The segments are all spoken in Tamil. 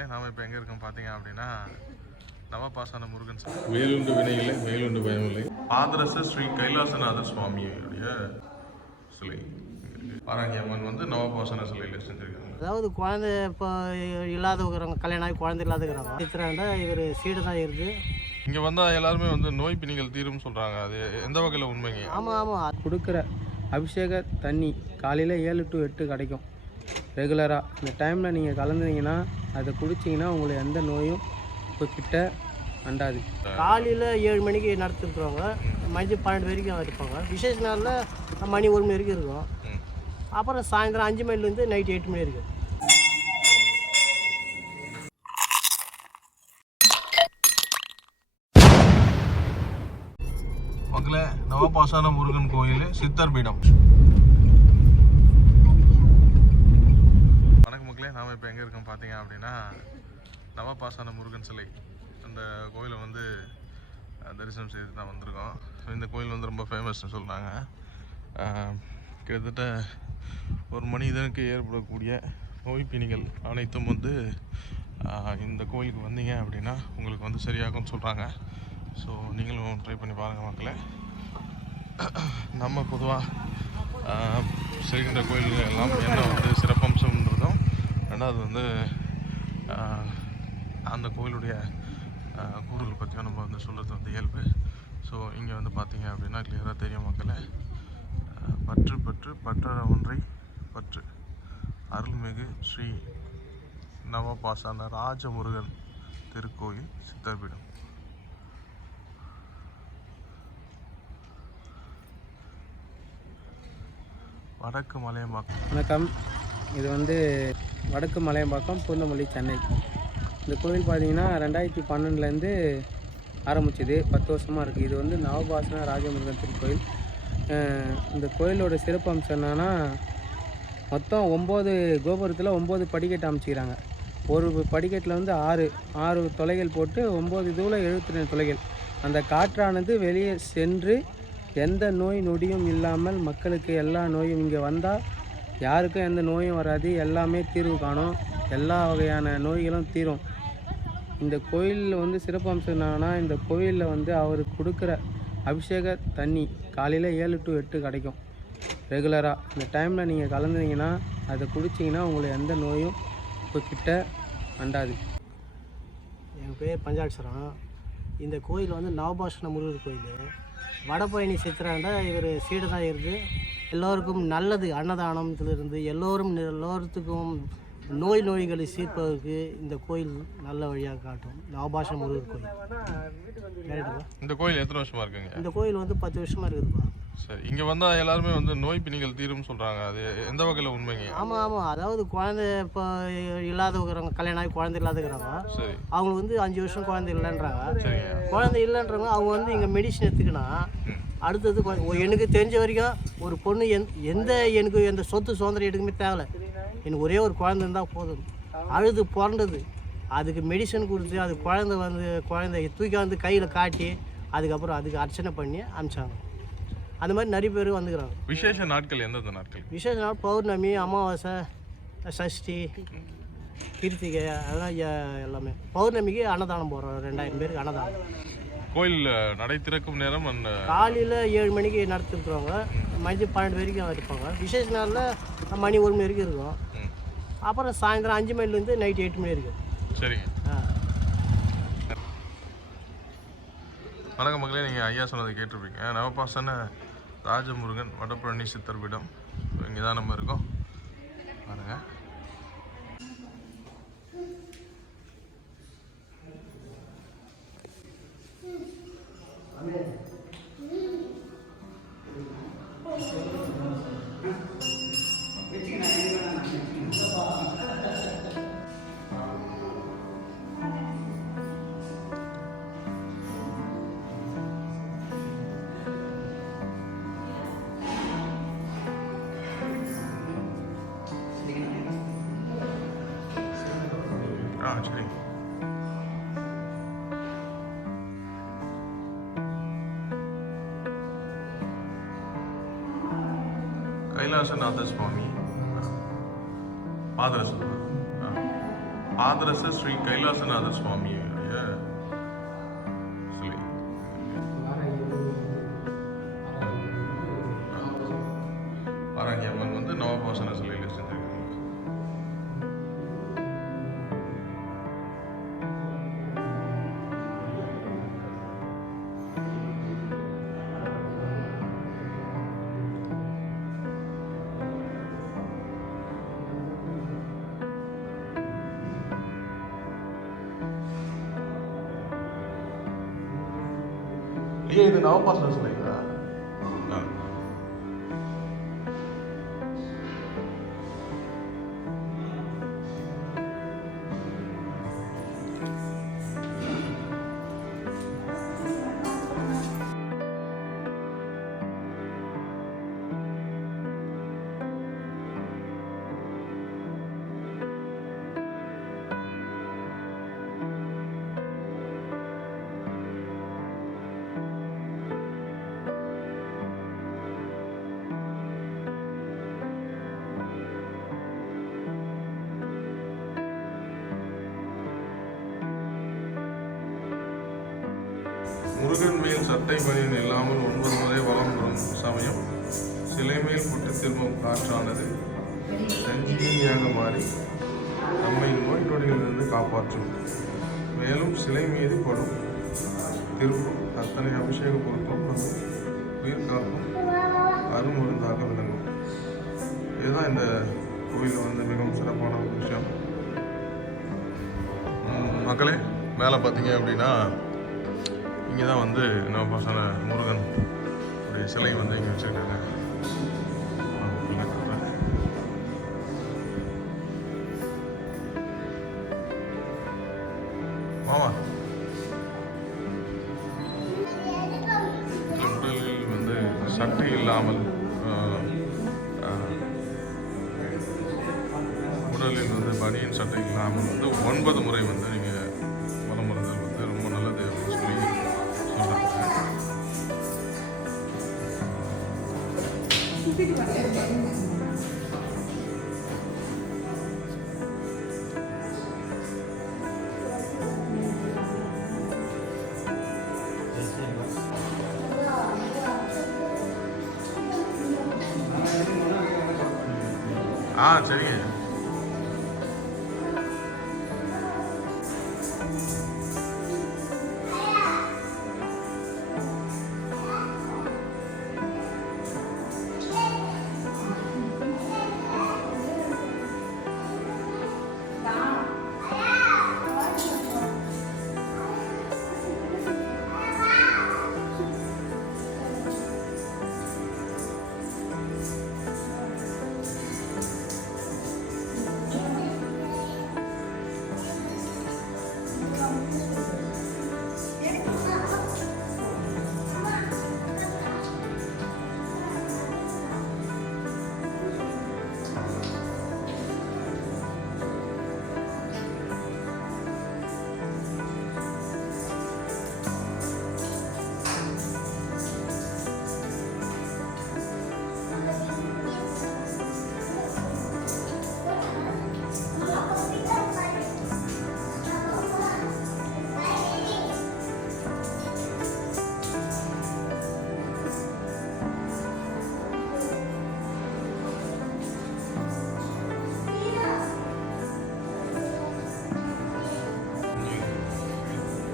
மக்களே, நாம் இப்போ எங்கே இருக்கோம் பார்த்தீங்க அப்படின்னா நவபாசான முருகன் வேலுண்டு வினையில்லை வேலுண்டு பயமில்லை பாதரச ஸ்ரீ கைலாசநாத சுவாமியுடைய சிலை. பாராங்கி அம்மன் வந்து நவபாசன சிலையில் செஞ்சுருக்காங்க. அதாவது குழந்தை இப்போ இல்லாதவங்க, கல்யாணம் ஆகி குழந்தை இல்லாதவங்க சித்திராண்டா இவர் சீடு தான் இருக்குது. இங்கே வந்தால் எல்லாருமே வந்து நோய் பிணிகள் தீரும்னு சொல்கிறாங்க. அது எந்த வகையில் உண்மைங்க? ஆமாம் கொடுக்குற அபிஷேக தண்ணி காலையில் 7 to 8 கிடைக்கும் ரெகுலராக. இந்த டைமில் நீங்கள் கலந்துனீங்கன்னா அதை குடிச்சிங்கன்னா உங்களை எந்த நோயும் இப்போ கிட்ட அண்டாது. காலையில் 7 மணிக்கு நடத்திருக்கிறவங்க மதியம் 12 வரைக்கும் இருப்பாங்க. விசேஷ நாளில் மணி 1 மணி வரைக்கும் இருக்கும். அப்புறம் சாயந்தரம் 5 மணிலேருந்து நைட்டு 8 மணி வரைக்கும். மக்களே, நவபாசான முருகன் கோயில் சித்தர் பீடம். வணக்கம் மக்களே, நாம் இப்போ எங்கே இருக்கோம் பார்த்தீங்க அப்படின்னா நவபாசான முருகன் சிலை அந்த கோயிலை வந்து தரிசனம் செய்து தான் வந்திருக்கோம். இந்த கோயில் வந்து ரொம்ப ஃபேமஸ்ன்னு சொல்கிறாங்க. கிட்டத்தட்ட ஒரு மனிதனுக்கு ஏற்படக்கூடிய நோய் பிணிகள் அனைத்தும் வந்து இந்த கோயிலுக்கு வந்தீங்க அப்படின்னா உங்களுக்கு வந்து சரியாகும்னு சொல்கிறாங்க. ஸோ நீங்களும் ட்ரை பண்ணி பாருங்கள் மக்களே. நம்ம பொதுவாக செய்கின்ற கோயில்கள் எல்லாம் என்ன வந்து சிறப்பம்சம்ன்றதும், ரெண்டாவது வந்து அந்த கோயிலுடைய கூறுகள் பற்றியும் நம்ம வந்து சொல்கிறது வந்து இயல்பு. ஸோ இங்கே வந்து பார்த்தீங்க அப்படின்னா கிளியராக தெரியும் மக்களே. பற்று பற்று பற்றற ஒன்றை பற்று அருள்மிகு ஸ்ரீ நவபாசான ராஜமுருகன் திருக்கோயில் சித்தர்பீடம். வடக்கு மலையம்பாக்கம். வணக்கம். இது வந்து வடக்கு மலையம்பாக்கம், பூந்தமல்லி, சென்னை. இந்த கோவில் பார்த்தீங்கன்னா 2012லேருந்து ஆரம்பிச்சிது. 10 வருஷமாக இருக்குது. இது வந்து நவபாசன ராஜமுருகன் திருக்கோயில். இந்த கோயிலோட சிறப்பம்சம் என்னன்னா, மொத்தம் 9 கோபுரத்தில் 9 படிக்கட்டு அமைச்சிக்கிறாங்க. ஒரு படிக்கட்டில் வந்து 6 துளைகள் போட்டு 9 இதுவில் 72 துளைகள். அந்த காற்றானது வெளியே சென்று எந்த நோய் நொடியும் இல்லாமல் மக்களுக்கு எல்லா நோயும் இங்கே வந்தால் யாருக்கும் எந்த நோயும் வராது, எல்லாமே தீர்வு காணும், எல்லா வகையான நோய்களும் தீரும். இந்த கோயிலில் வந்து சிறப்பம்சம் என்னன்னா, இந்த கோயிலில் வந்து அவர் கொடுக்குற அபிஷேக தண்ணி காலையில் 7 to 8 கிடைக்கும் ரெகுலராக. இந்த டைமில் நீங்கள் கலந்துனீங்கன்னா அதை குடிச்சிங்கன்னா உங்களை எந்த நோயும் இப்போ கிட்ட அண்டாது. என் பேர் பஞ்சாட்சரம். இந்த கோயில் வந்து நவபாசன முருகர் கோயில். வடபழனி சித்திராண்டா இவர் சீடு தான் இருந்து எல்லோருக்கும் நல்லது, அன்னதானத்திலிருந்து எல்லோருத்துக்கும் நோய்களை சீர்ப்பதற்கு இந்த கோயில் நல்ல வழியாக காட்டும். நவபாசன முருகர் கோயில். இந்த கோயில் எத்தனை வருஷமா இருக்குங்க? இந்த கோயில் வந்து 10 வருஷமா இருக்குதுப்பா. சரி, இங்கே வந்தால் எல்லாருமே வந்து நோய் பிணிகள் தீரும்னு சொல்கிறாங்க. அது எந்த வகையில் உண்மைங்க? ஆமாம். அதாவது குழந்தை இப்போ இல்லாதவங்க, கல்யாணம் ஆகி குழந்தை இல்லாதவங்க, சரி, அவங்களுக்கு வந்து 5 வருஷம் குழந்தை இல்லைன்றாங்க. சரிங்க. குழந்தை இல்லைன்றவங்க அவங்க வந்து இங்கே மெடிசன் எடுத்துக்கினா அடுத்தது எனக்கு தெரிஞ்ச வரைக்கும் ஒரு பொண்ணு எனக்கு எந்த சொத்து சுதந்திரம் எடுக்குமே தேவையில்ல. எனக்கு ஒரே ஒரு குழந்தை இருந்தால் போதும். அழுது பிறந்தது அதுக்கு மெடிசன் கொடுத்து அது குழந்தைய தூக்கி வந்து கையில் காட்டி அதுக்கப்புறம் அதுக்கு அர்ச்சனை பண்ணி அனுப்பிச்சாங்க. அந்த மாதிரி நிறைய பேர் வந்துக்கிறாங்க. விசேஷ நாட்கள் எந்தெந்த நாட்கள்? விசேஷ நாள் பௌர்ணமி, அமாவாசை, சஷ்டி, கிருத்திகை, அதெல்லாம் எல்லாமே. பௌர்ணமிக்கு அன்னதானம் போடுறோம். 2000 பேருக்கு அன்னதானம். கோயில் நடை திறக்கும் நேரம் காலையில் 7 மணிக்கு நடத்திருக்கிறவங்க மதியம் 12 வரைக்கும் இருப்பாங்க. விசேஷ நாளில் மணி 1 மணி வரைக்கும் இருக்கும். அப்புறம் சாயந்தரம் 5 மணிலேருந்து நைட்டு 8 மணி வரைக்கும். சரிங்க. வணக்கம் மக்களே, நீங்கள் ஐயா சொன்னதை கேட்டிருப்பீங்க. நவபாசன ராஜமுருகன் வடபழனி சித்தர்பீடம். இங்கே தான் நம்ம இருக்கோம் பாருங்க. சரி. கைலாசநாத சுவாமி பாதரச பாதரச ஸ்ரீ கைலாசநாத சுவாமி சிலை. வாராகி அம்மன் வந்து நவபாசன சிலையில் செஞ்சிருக்காங்க. ஐயா இது நவபாசன சிலைங்களா? முருகன் மேல் சட்டை பணியன் இல்லாமல் 9 முறை வலம் வரும் சமயம் சிலை மேல் புட்டு திரும்பும் காற்றானது சஞ்சீவினியாக மாறி நம்மை நோய் நொடிகளிலிருந்து காப்பாற்றும். மேலும் சிலை மீது படும் திருப்பும் அத்தனை அபிஷேக பொருட்களும் உயிர் காக்கும் அருமருந்தாக விளங்கும். இதுதான் இந்த கோயிலில் வந்து மிகவும் சிறப்பான ஒரு விஷயம். மக்களே, மேலே பார்த்தீங்க அப்படின்னா இங்கே தான் வந்து நவபாசன முருகன் உடைய சிலை வந்து இங்கே வச்சுருக்காங்க. மாமா உடலில் வந்து சட்டை இல்லாமல் உடலில் வந்து பனியன் சட்டை இல்லாமல் வந்து 9 முறை வந்து நீங்கள் வலம் வருதல் வந்து ரொம்ப நல்லது அப்படின்னு சொல்லி சரிங்க.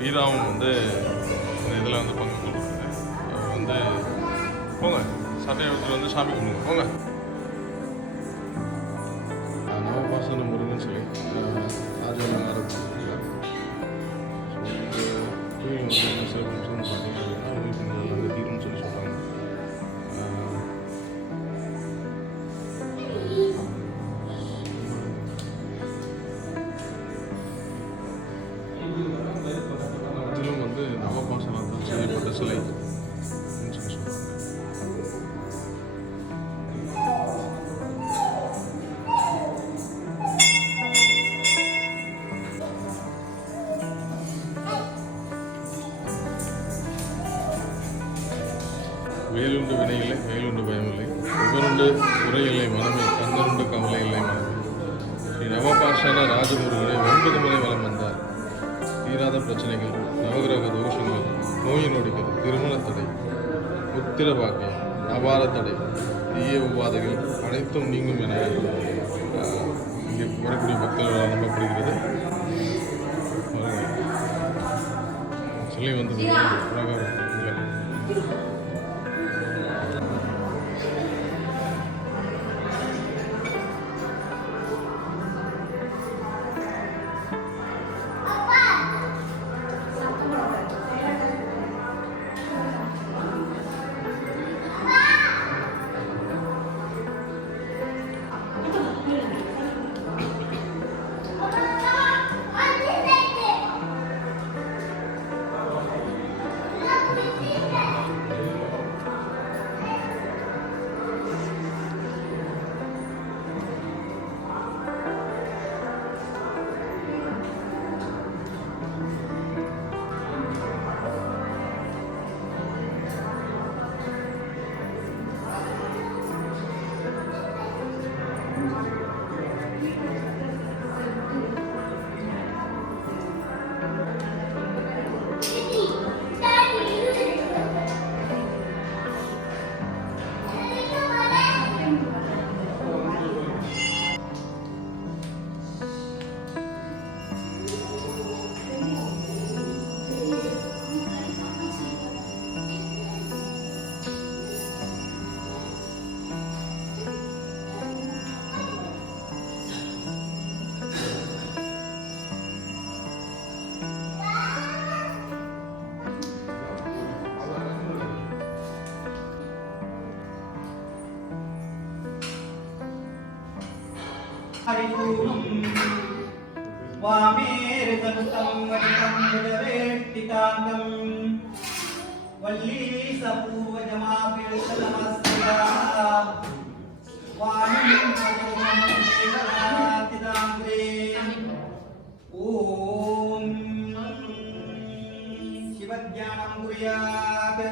வீராவும் வந்து இந்த இதில் வந்து பங்கு கொள்கிறாங்க. வந்து போங்க சட்டையை எடுத்துகிட்டு வந்து சாமி கும்பிடுங்க போங்க. நவபாசன முருகன் சிலை ராஜமன்னார் வந்து சிறப்பு பார்த்தீங்க அப்படின்னா உங்களுக்கு நல்ல தீரும்னு சொல்லி சொல்கிறாங்க. இதிலும் வந்து நவபாசனத்தால் செய்யப்பட்ட சிலை சொல்லி சொல்கிறாங்க. வேலுண்டு வினையில்லை வேலுண்டு பயமில்லை உகருண்டு உரையில்லை மனமே கந்தருண்டு கவலை இல்லை மனமே ஸ்ரீ நவபாசன ராஜமுருகனை 9 முறை வலம் வந்தார். தீராத பிரச்சனைகள், நவகிரக தோஷங்கள், நோய் நொடிகள், திருமண தடை, புத்திர பாக்கியம், அபார தடை, தீய உபாதைகள் அனைத்தும் நீங்கும் என இங்கே வரக்கூடிய பக்தர்களால் நம்பப்படுகிறது. சொல்லி வந்து वामेरदनुतं वनितं जडवेष्टिकान्तं वल्लीसपूर्वजमाभिर्षनमस्या वाणीं देवनातिदाम्रे ॐ शिवज्ञानं कुर्यात्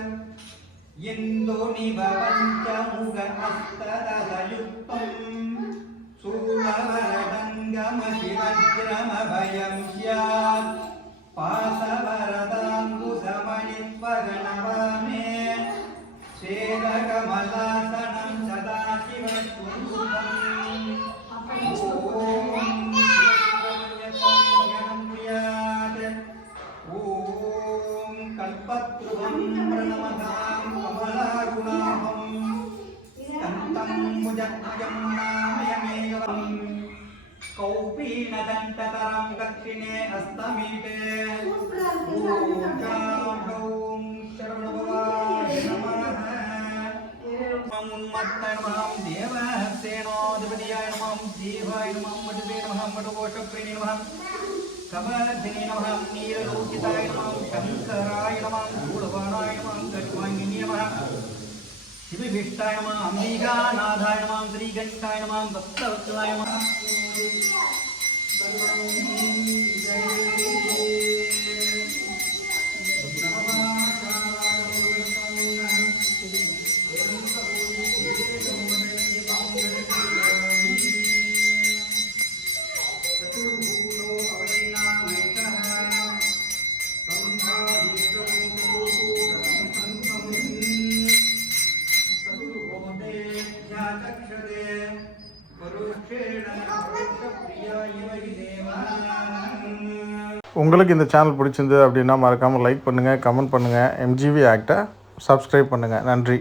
यन्दो निभवञ्चमुगहस्तदयुक्तम् सूलवरदङ्गमशिवज्रमभयं स्यात् पाशवरदाङ्कुशमणित्वगणवामे श्वेतकमलासनं सदाशिवस्वरूपम् ॐ कल्पद्रुवं प्रणमतां कमलागुणाहम् स्कन्दं भुजद्वयं नामयमेकम् कौपीनदन्ततरं दक्षिणे हस्तमीटे ॐ शरवणभवाय नमः उन्मत्तनमः देवहस्तेनोऽधिपतियाय नमः जीवाय नमः मधुवे नमः मधुकोशप्रेणे नमः कमलधिने नमः नीललोकिताय नमः शङ्कराय नमः शूलवाणाय नमः गजवाङ्गिने नमः शिवभिष्टाय नमः अम्बिकानाथाय नमः श्रीगणेशाय नमः भक्तवत्सलाय नमः உங்களுக்கு இந்த சேனல் பிடிச்சிருந்தது அப்படின்னா மறக்காமல் லைக் பண்ணுங்கள், கமெண்ட் பண்ணுங்கள், MGV ஆக்டை சப்ஸ்கிரைப் பண்ணுங்கள். நன்றி.